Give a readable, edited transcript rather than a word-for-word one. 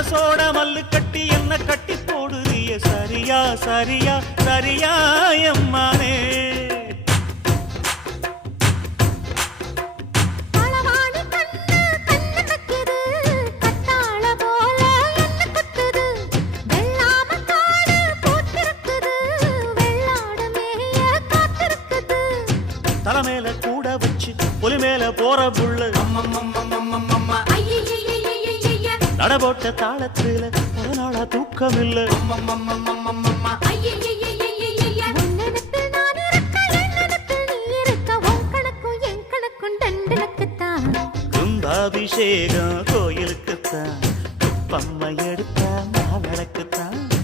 மனசோட மல்லு கட்டி என்ன கட்டி போடுறிய சரியா சரியா சரியா எம்மானே தலைமையில கூட வச்சு புலி மேல போற புள்ள நடபோட்ட தாளத்துல ஒரு நாளா தூக்கம் இல்ல கும்பாபிஷேகம் கோயிலுக்குத்தான் பம்மை எடுத்தா நடக்குத்தான்